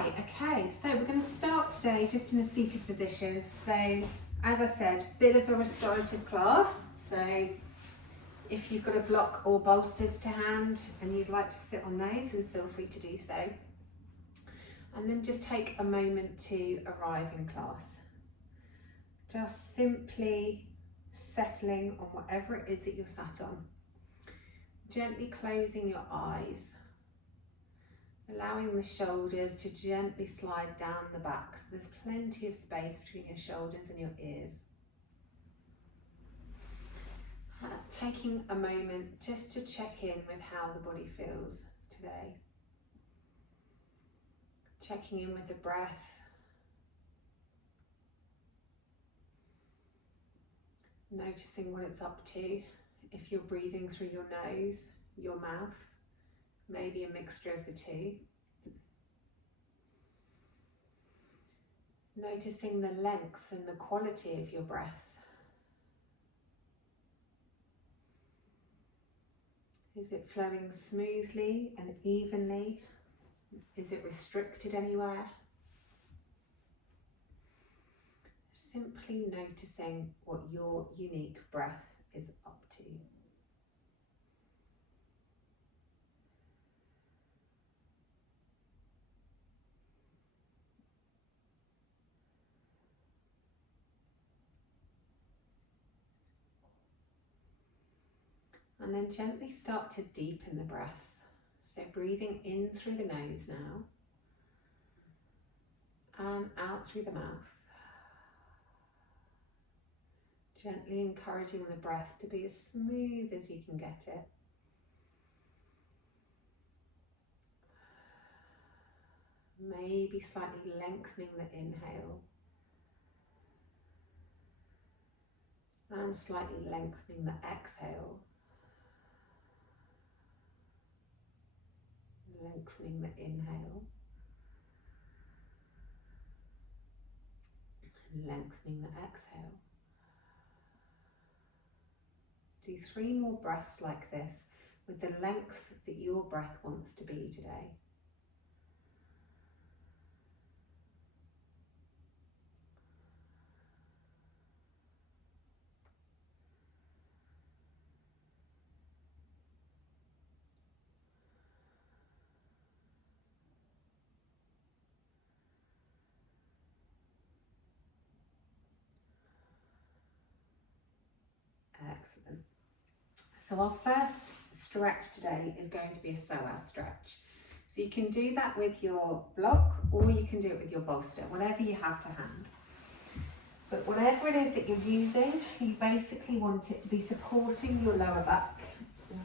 Right, okay, so we're going to start today just in a seated position. So, as I said, bit of a restorative class. So, if you've got a block or bolsters to hand and you'd like to sit on those, then feel free to do so. And then just take a moment to arrive in class. Just simply settling on whatever it is that you're sat on. Gently closing your eyes. Allowing the shoulders to gently slide down the back, so there's plenty of space between your shoulders and your ears. Taking a moment just to check in with how the body feels today. Checking in with the breath. Noticing what it's up to. If you're breathing through your nose, your mouth, maybe a mixture of the two. Noticing the length and the quality of your breath. Is it flowing smoothly and evenly? Is it restricted anywhere? Simply noticing what your unique breath is up to. And then gently start to deepen the breath. So breathing in through the nose now and out through the mouth. Gently encouraging the breath to be as smooth as you can get it. Maybe slightly lengthening the inhale and slightly lengthening the exhale. Lengthening the inhale, lengthening the exhale. Do 3 more breaths like this with the length that your breath wants to be today. Excellent. So our first stretch today is going to be a psoas stretch. So you can do that with your block or you can do it with your bolster, whatever you have to hand. But whatever it is that you're using, you basically want it to be supporting your lower back.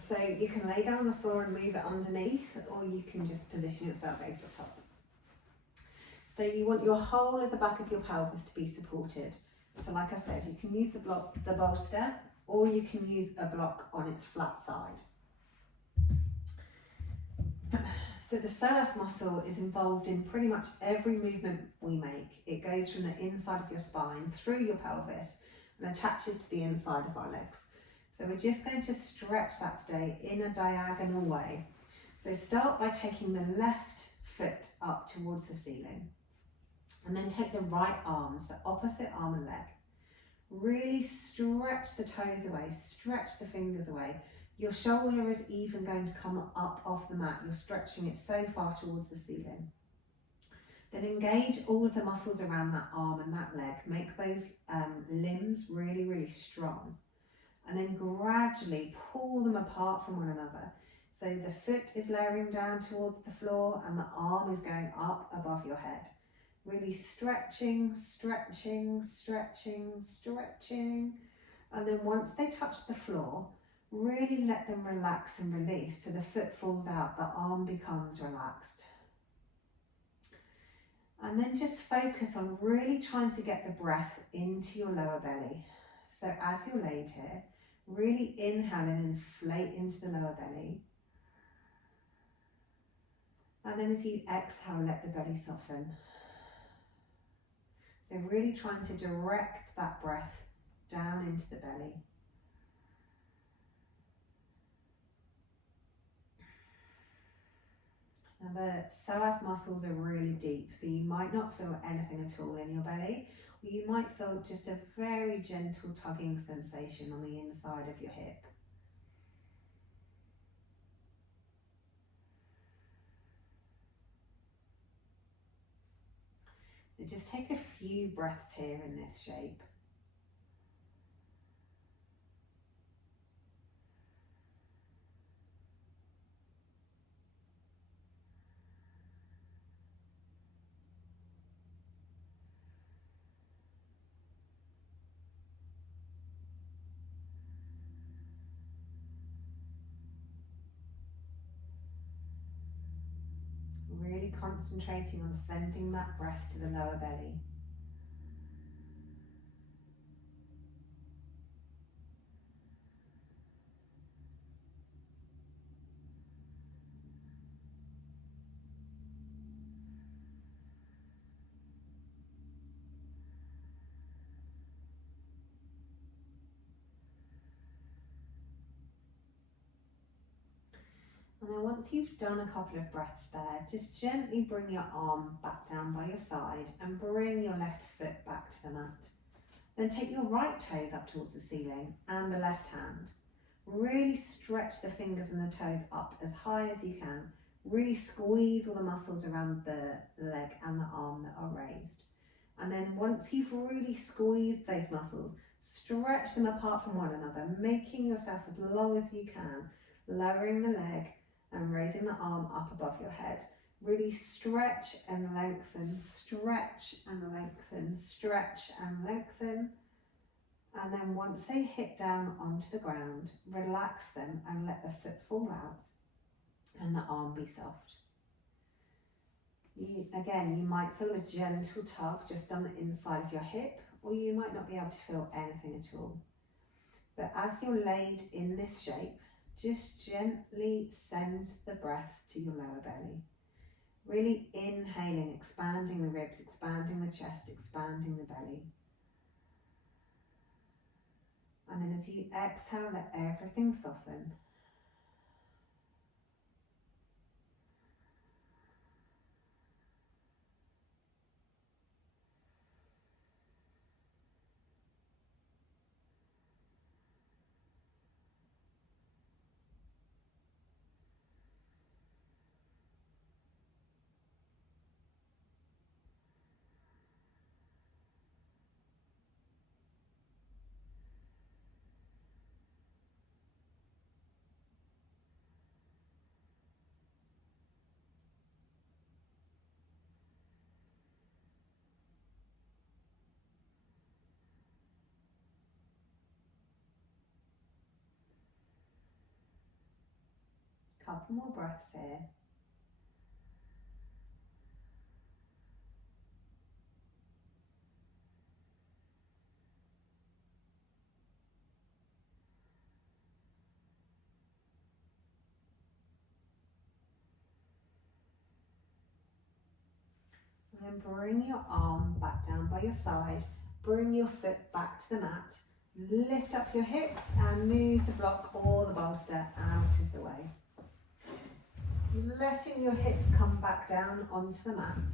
So you can lay down on the floor and move it underneath, or you can just position yourself over the top. So you want your whole of the back of your pelvis to be supported. So like I said, you can use the block, the bolster, or you can use a block on its flat side. So the psoas muscle is involved in pretty much every movement we make. It goes from the inside of your spine through your pelvis and attaches to the inside of our legs. So we're just going to stretch that today in a diagonal way. So start by taking the left foot up towards the ceiling and then take the right arm, so opposite arm and leg. Really stretch the toes away, stretch the fingers away. Your shoulder is even going to come up off the mat. You're stretching it so far towards the ceiling. Then engage all of the muscles around that arm and that leg. Make those limbs really, really strong. And then gradually pull them apart from one another. So the foot is lowering down towards the floor and the arm is going up above your head. Really stretching, stretching, stretching, stretching. And then once they touch the floor, really let them relax and release. So the foot falls out, the arm becomes relaxed. And then just focus on really trying to get the breath into your lower belly. So as you're laid here, really inhale and inflate into the lower belly. And then as you exhale, let the belly soften. So really trying to direct that breath down into the belly. Now the psoas muscles are really deep, so you might not feel anything at all in your belly, or you might feel just a very gentle tugging sensation on the inside of your hip. So just take a few breaths here in this shape. Really concentrating on sending that breath to the lower belly. And then once you've done a couple of breaths there, just gently bring your arm back down by your side and bring your left foot back to the mat. Then take your right toes up towards the ceiling and the left hand. Really stretch the fingers and the toes up as high as you can. Really squeeze all the muscles around the leg and the arm that are raised. And then once you've really squeezed those muscles, stretch them apart from one another, making yourself as long as you can, lowering the leg and raising the arm up above your head. Really stretch and lengthen, stretch and lengthen, stretch and lengthen. And then once they hit down onto the ground, relax them and let the foot fall out and the arm be soft. Again, you might feel a gentle tug just on the inside of your hip, or you might not be able to feel anything at all. But as you're laid in this shape, just gently send the breath to your lower belly. Really inhaling, expanding the ribs, expanding the chest, expanding the belly. And then as you exhale, let everything soften. Couple more breaths here. And then bring your arm back down by your side, bring your foot back to the mat, lift up your hips and move the block or the bolster out of the way. Letting your hips come back down onto the mat.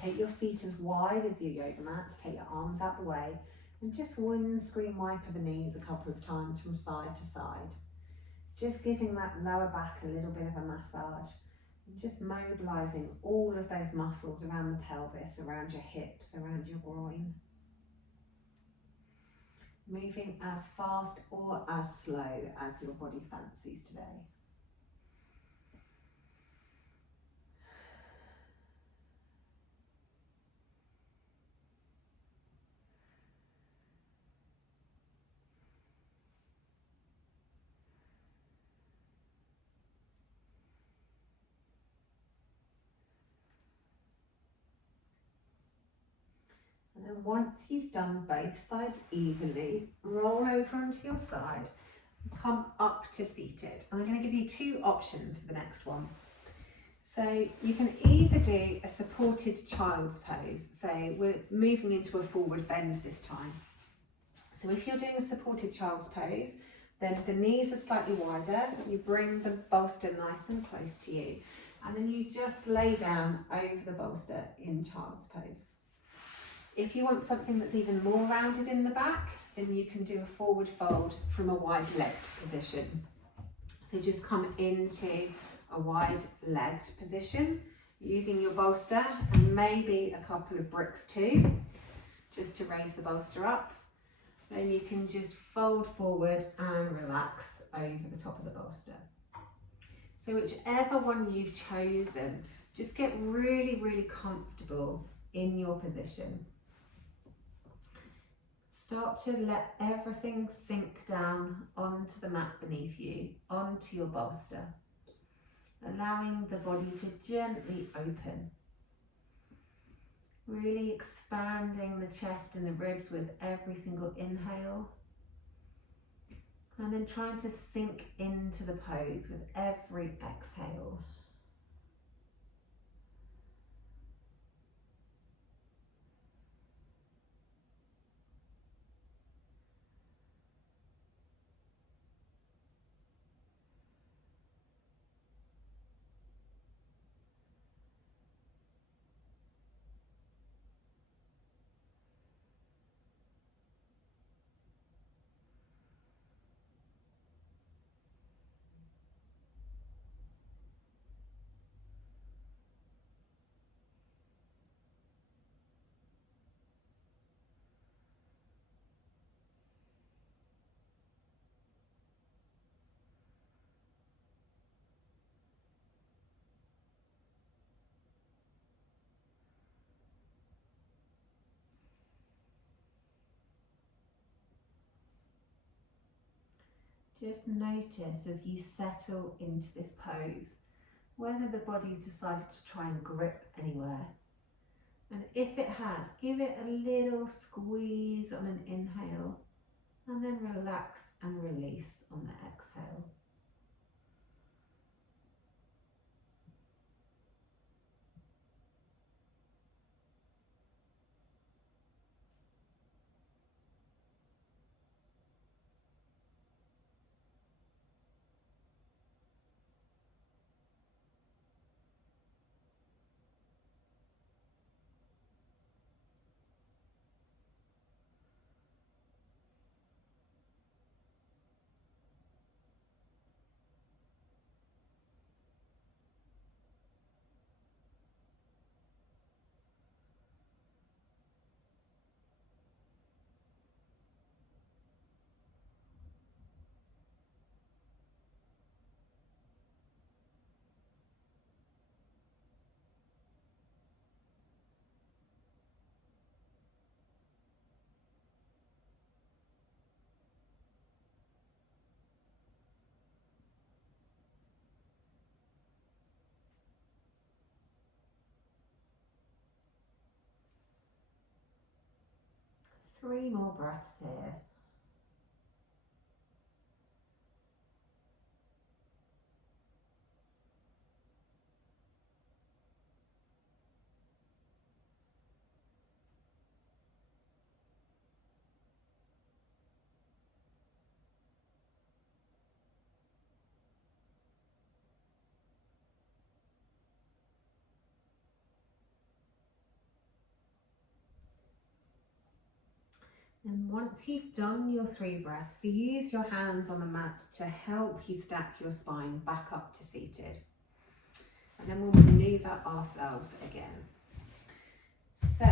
Take your feet as wide as your yoga mat, take your arms out the way and just windscreen wiper the knees a couple of times from side to side. Just giving that lower back a little bit of a massage. And just mobilising all of those muscles around the pelvis, around your hips, around your groin. Moving as fast or as slow as your body fancies today. And then once you've done both sides evenly, roll over onto your side, come up to seated. I'm going to give you two options for the next one. So you can either do a supported child's pose, so we're moving into a forward bend this time. So if you're doing a supported child's pose, then the knees are slightly wider, you bring the bolster nice and close to you, And then you just lay down over the bolster in child's pose. If you want something that's even more rounded in the back, then you can do a forward fold from a wide-legged position. So just come into a wide-legged position, using your bolster and maybe a couple of bricks too, just to raise the bolster up. Then you can just fold forward and relax over the top of the bolster. So whichever one you've chosen, just get really, really comfortable in your position. Start to let everything sink down onto the mat beneath you, onto your bolster, allowing the body to gently open. Really expanding the chest and the ribs with every single inhale. And then trying to sink into the pose with every exhale. Just notice as you settle into this pose, whether the body's decided to try and grip anywhere. And if it has, give it a little squeeze on an inhale, and then relax and release on the exhale. Three more breaths here. And once you've done your 3 breaths, use your hands on the mat to help you stack your spine back up to seated. And then we'll maneuver ourselves again. So,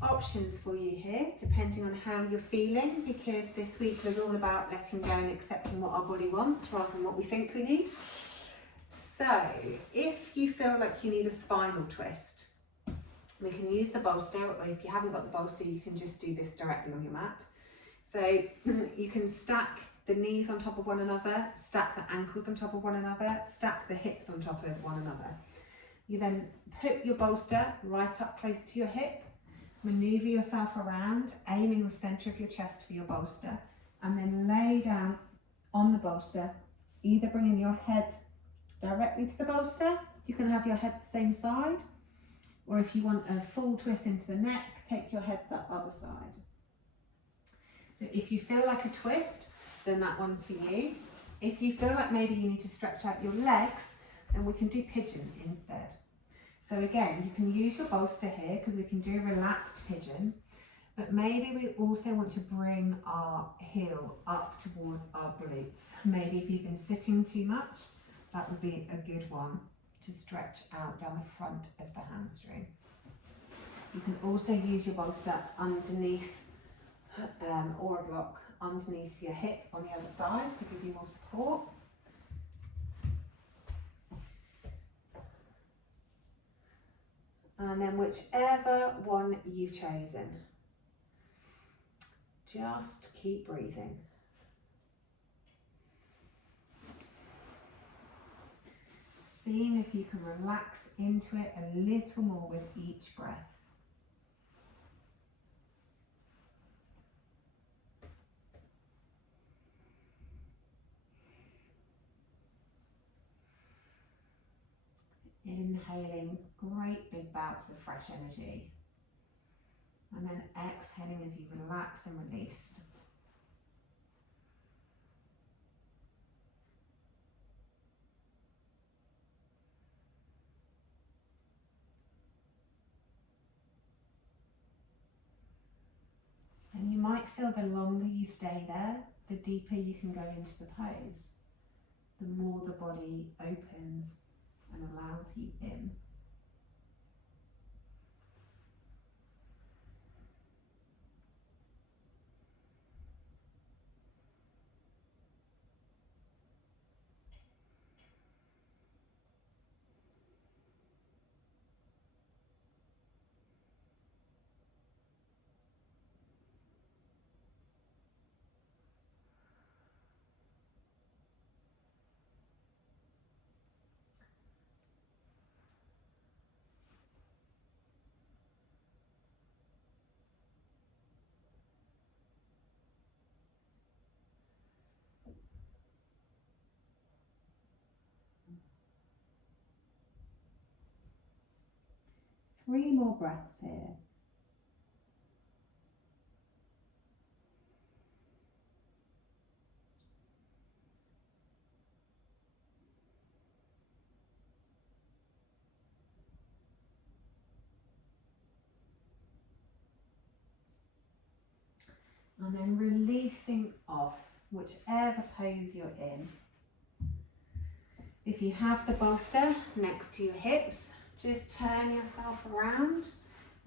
options for you here, depending on how you're feeling, because this week was all about letting go and accepting what our body wants rather than what we think we need. So, if you feel like you need a spinal twist, we can use the bolster, or if you haven't got the bolster, you can just do this directly on your mat. So you can stack the knees on top of one another, stack the ankles on top of one another, stack the hips on top of one another. You then put your bolster right up close to your hip, maneuver yourself around, aiming the centre of your chest for your bolster, and then lay down on the bolster, either bringing your head directly to the bolster, you can have your head the same side, or if you want a full twist into the neck, take your head that other side. So if you feel like a twist, then that one's for you. If you feel like maybe you need to stretch out your legs, then we can do pigeon instead. So again, you can use your bolster here because we can do relaxed pigeon, but maybe we also want to bring our heel up towards our glutes. Maybe if you've been sitting too much, that would be a good one to stretch out down the front of the hamstring. You can also use your bolster underneath or a block underneath your hip on the other side to give you more support. And then whichever one you've chosen, just keep breathing. Seeing if you can relax into it a little more with each breath. Inhaling great big bouts of fresh energy, and then exhaling as you relax and release. And you might feel the longer you stay there, the deeper you can go into the pose, the more the body opens and allows you in. Three more breaths here. And then releasing off whichever pose you're in. If you have the bolster next to your hips, just turn yourself around,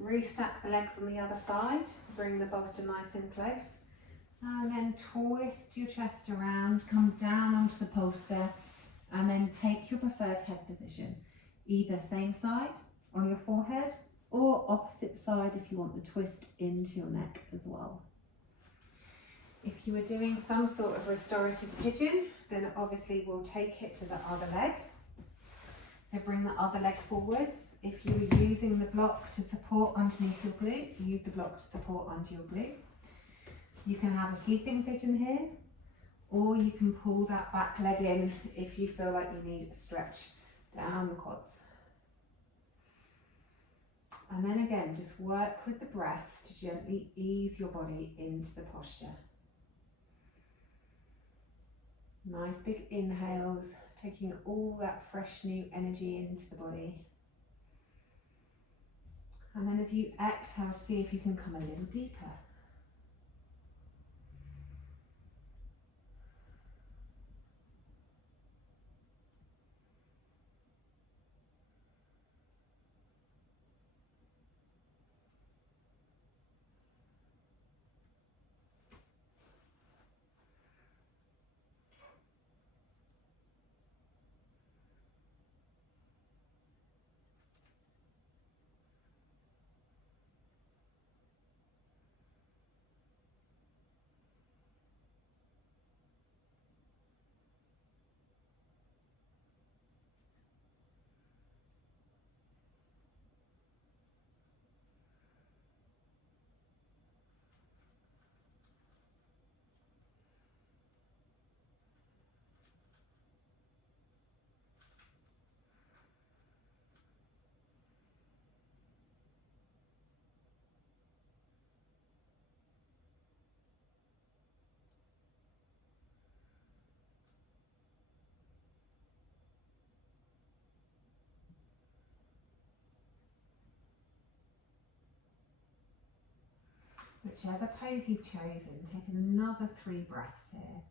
restack the legs on the other side, bring the bolster nice and close, and then twist your chest around, come down onto the bolster, and then take your preferred head position, either same side on your forehead or opposite side if you want the twist into your neck as well. If you are doing some sort of restorative pigeon, then obviously we'll take it to the other leg. So bring the other leg forwards. If you are using the block to support underneath your glute, use the block to support under your glute. You can have a sleeping pigeon here, or you can pull that back leg in if you feel like you need a stretch down the quads. And then again, just work with the breath to gently ease your body into the posture. Nice big inhales, taking all that fresh new energy into the body. And then as you exhale, see if you can come a little deeper. Whichever pose you've chosen, take another 3 breaths here.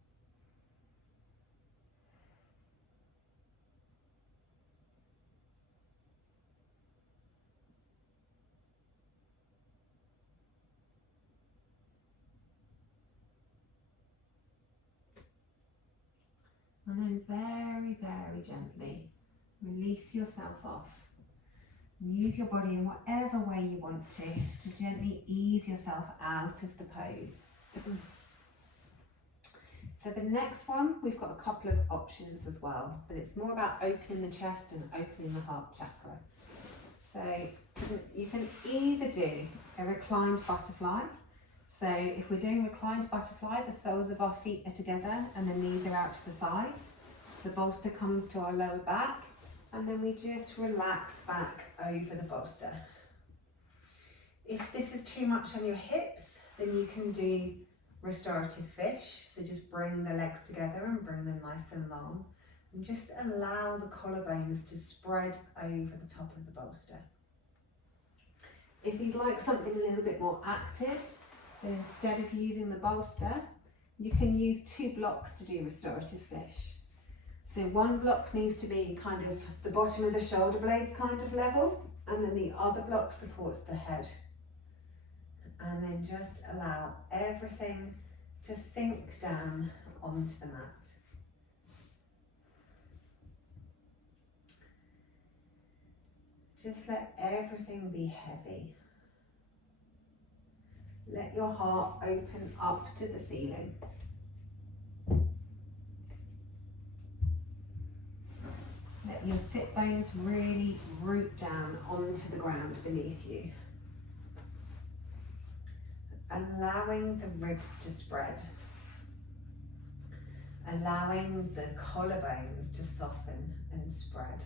And then very, very gently release yourself off. And use your body in whatever way you want to gently ease yourself out of the pose. So the next one, we've got a couple of options as well, but it's more about opening the chest and opening the heart chakra. So you can either do a reclined butterfly. So if we're doing reclined butterfly, the soles of our feet are together and the knees are out to the sides. The bolster comes to our lower back, and then we just relax back over the bolster. If this is too much on your hips, then you can do restorative fish. So just bring the legs together and bring them nice and long, and just allow the collarbones to spread over the top of the bolster. If you'd like something a little bit more active, then instead of using the bolster, you can use 2 blocks to do restorative fish. So one block needs to be kind of the bottom of the shoulder blades kind of level, and then the other block supports the head. And then just allow everything to sink down onto the mat. Just let everything be heavy. Let your heart open up to the ceiling. Let your sit bones really root down onto the ground beneath you. Allowing the ribs to spread. Allowing the collarbones to soften and spread.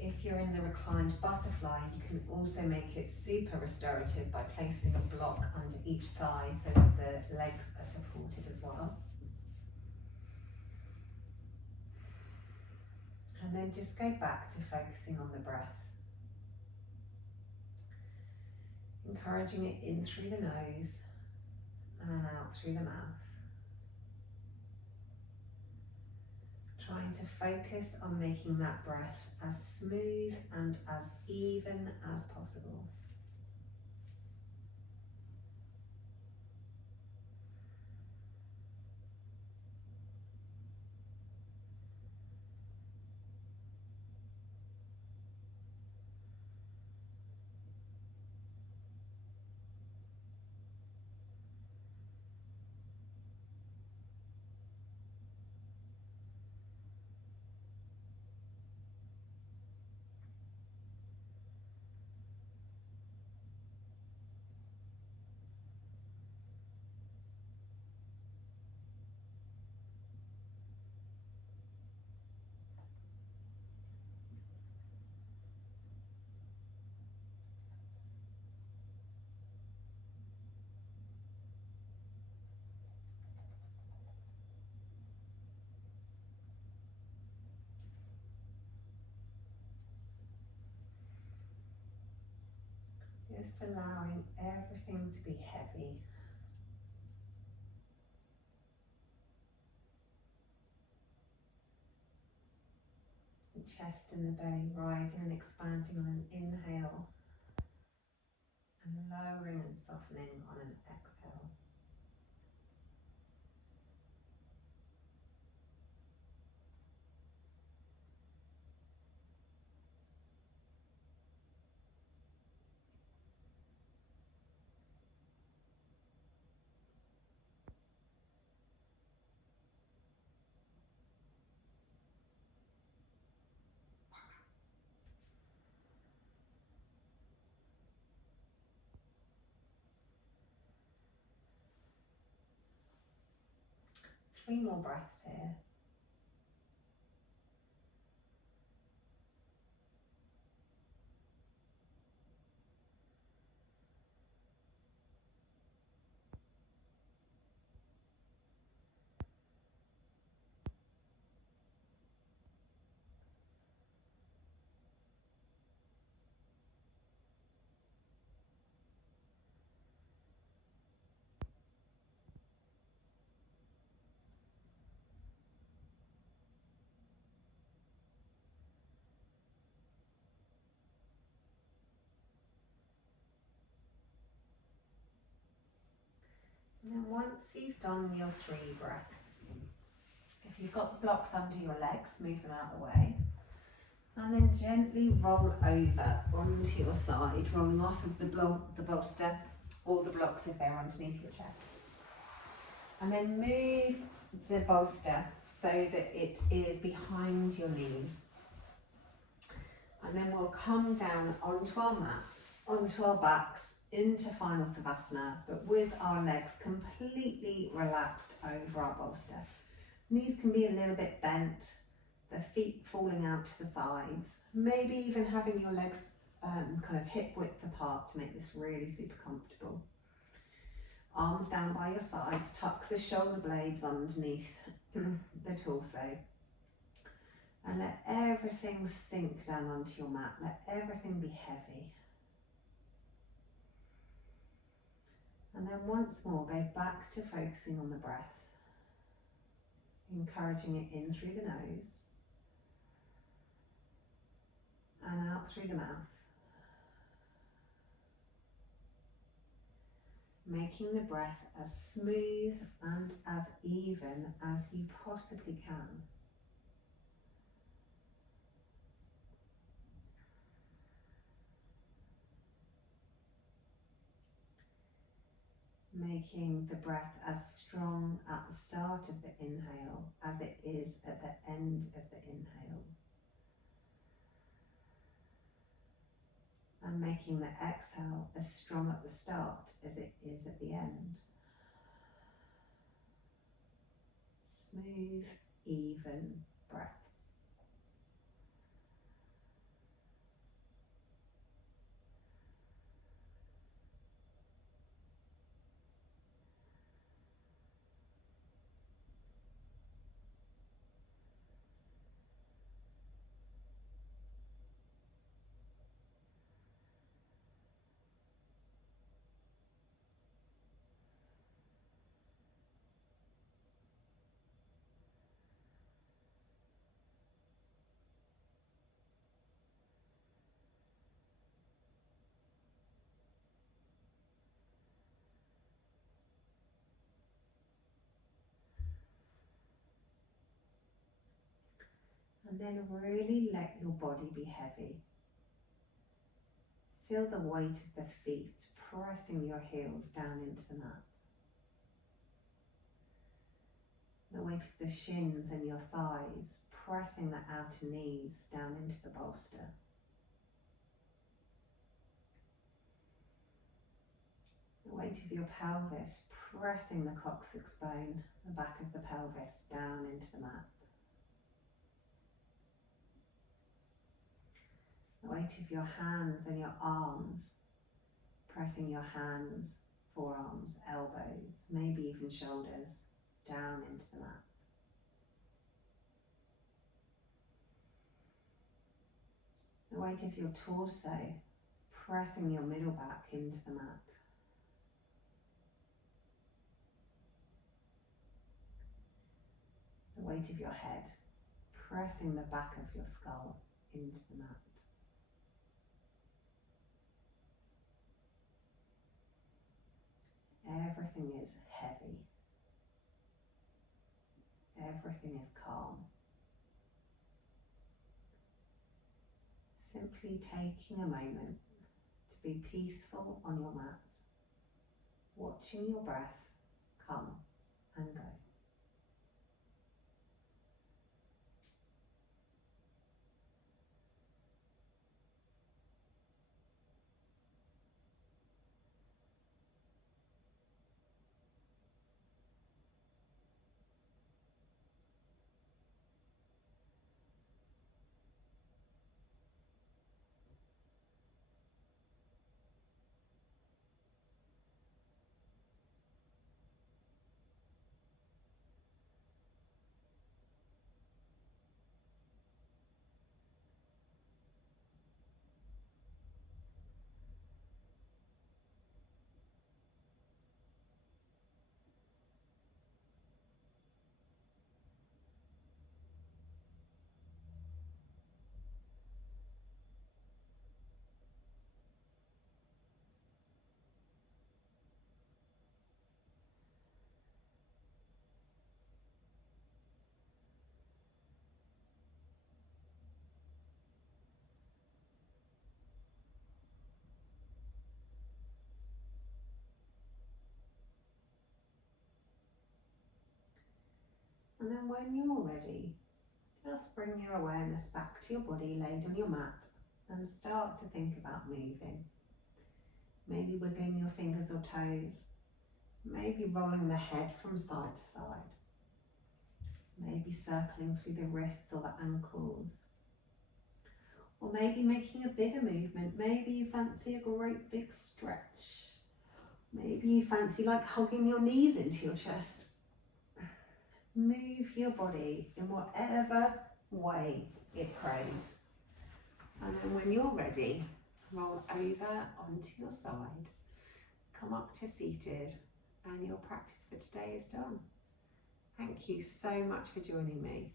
If you're in the reclined butterfly, you can also make it super restorative by placing a block under each thigh so that the legs are supported as well. And then just go back to focusing on the breath. Encouraging it in through the nose and out through the mouth. Trying to focus on making that breath as smooth and as even as possible. Just allowing everything to be heavy. The chest and the belly rising and expanding on an inhale, and lowering and softening on an exhale. Three more breaths here. And then once you've done your 3 breaths, if you've got the blocks under your legs, move them out of the way. And then gently roll over onto your side, rolling off of the bolster or the blocks if they're underneath your chest. And then move the bolster so that it is behind your knees. And then we'll come down onto our mats, onto our backs, into Final Savasana, but with our legs completely relaxed over our bolster. Knees can be a little bit bent, the feet falling out to the sides, maybe even having your legs kind of hip width apart to make this really super comfortable. Arms down by your sides, tuck the shoulder blades underneath the torso. And let everything sink down onto your mat. Let everything be heavy. And then once more, go back to focusing on the breath. Encouraging it in through the nose. And out through the mouth. Making the breath as smooth and as even as you possibly can. Making the breath as strong at the start of the inhale as it is at the end of the inhale. And making the exhale as strong at the start as it is at the end. Smooth, even breaths. And then really let your body be heavy. Feel the weight of the feet pressing your heels down into the mat. The weight of the shins and your thighs pressing the outer knees down into the bolster. The weight of your pelvis pressing the coccyx bone, the back of the pelvis down into the mat. The weight of your hands and your arms, pressing your hands, forearms, elbows, maybe even shoulders, down into the mat. The weight of your torso, pressing your middle back into the mat. The weight of your head, pressing the back of your skull into the mat. Everything is heavy. Everything is calm. Simply taking a moment to be peaceful on your mat, watching your breath come and go. And then when you're ready, just bring your awareness back to your body laid on your mat and start to think about moving. Maybe wiggling your fingers or toes, maybe rolling the head from side to side, maybe circling through the wrists or the ankles, or maybe making a bigger movement. Maybe you fancy a great big stretch. Maybe you fancy like hugging your knees into your chest. Move your body in whatever way it craves. And then when you're ready, roll over onto your side, come up to seated, and your practice for today is done. Thank you so much for joining me.